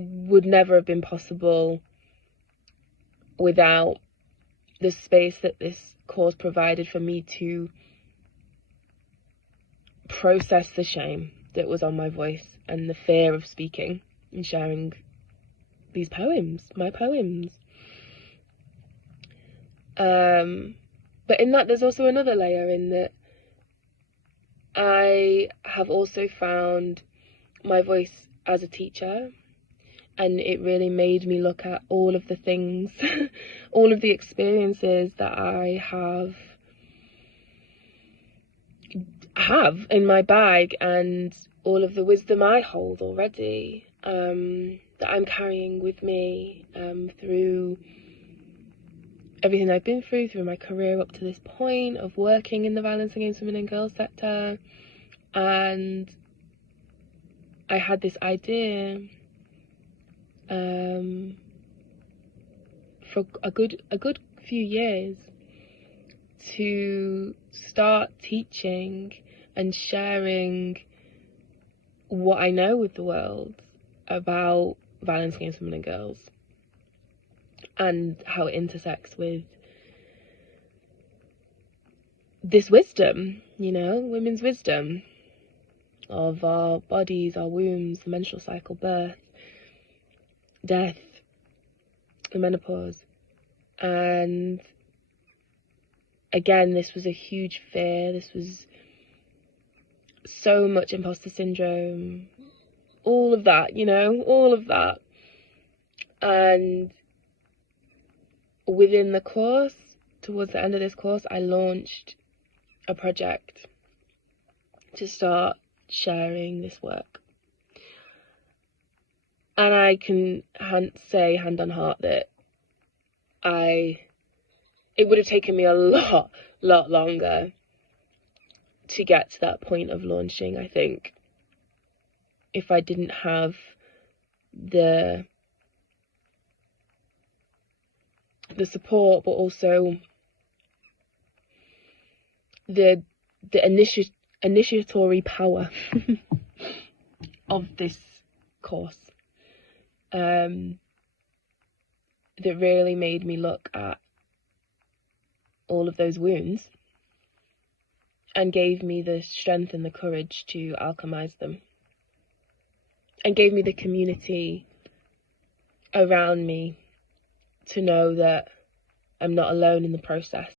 would never have been possible without the space that this course provided for me to process the shame that was on my voice and the fear of speaking and sharing these poems, my poems. But in that, there's also another layer in that I have also found my voice as a teacher, and it really made me look at all of the things, all of the experiences that I have in my bag, and all of the wisdom I hold already, that I'm carrying with me through everything I've been through my career up to this point of working in the violence against women and girls sector. And I had this idea for a good few years to start teaching and sharing what I know with the world about violence against women and girls, and how it intersects with this wisdom, you know, women's wisdom of our bodies, our wombs, the menstrual cycle, birth, death, the menopause. And again, this was a huge fear. This was so much imposter syndrome, all of that, you know, all of that. And within the course, towards the end of this course, I launched a project to start sharing this work. And I can say hand on heart that it would have taken me a lot longer to get to that point of launching, I think, if I didn't have the support, but also the initiatory power of this course, that really made me look at all of those wounds and gave me the strength and the courage to alchemize them, and gave me the community around me to know that I'm not alone in the process.